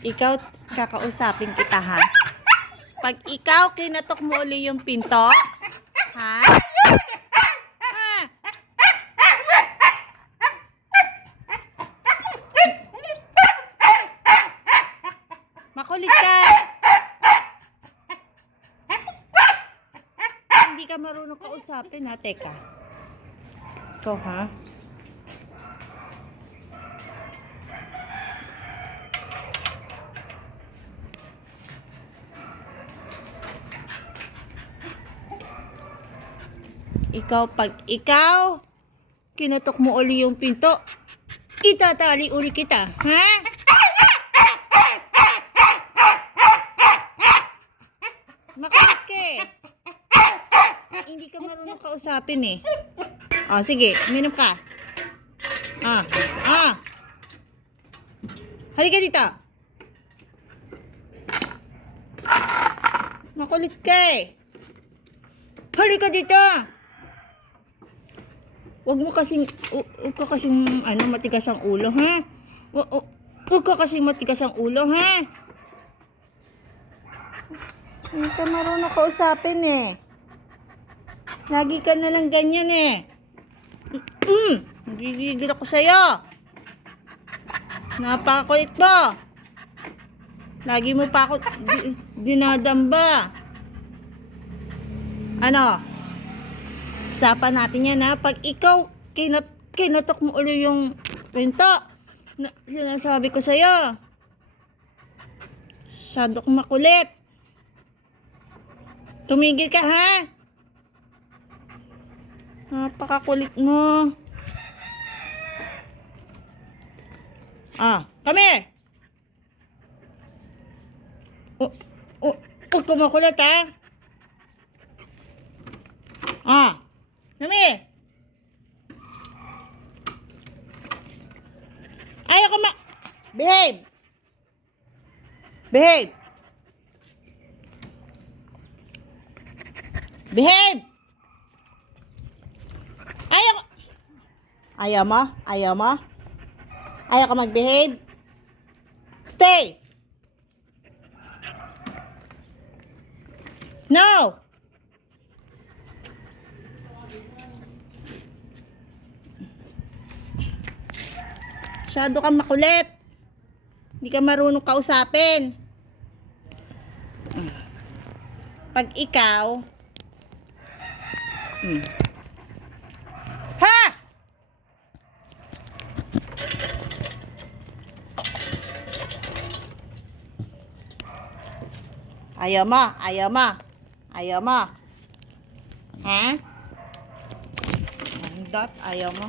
Ikaw, kakausapin kita, ha? Pag ikaw, kinatok mo uli yung pinto, ha? Ha? Makulit ka. Hindi ka marunong kausapin, ha? Teka. Ikaw, ha? Ikaw, pag ikaw, kinatok mo uli yung pinto, itatali uli kita, ha? Makulit ka eh. Hindi ka marunong kausapin eh. Oh, sige, uminom ka. Halika dito. Makulit ka eh. Halika dito. Huwag ka kasing matigas ang ulo, ha? Huwag ka kasing matigas ang ulo, ha? Hindi ka marunong kausapin eh. Lagi ka na lang ganyan eh. Nagigigil ako sa'yo. Napakakulit mo. Lagi mo pa ako dinadamba. Ano? Usapan natin yan, ha? Pag ikaw kinatok mo ulit yung pinto, sinasabi ko sa'yo, masyado kang makulit. Tumigil ka, ha? Napakakulit mo. Come here. Huwag ka makulit, ha? Come here. Ayaw ka Behave. Behave. Behave. Ayaw mo? Ayaw mo? Ayaw ka mag-behave? Stay. No. Masyado kang makulit. Hindi ka marunong kausapin. Pag ikaw, ha? Ayaw mo, ayaw mo, ayaw mo. Ha? Ayaw mo.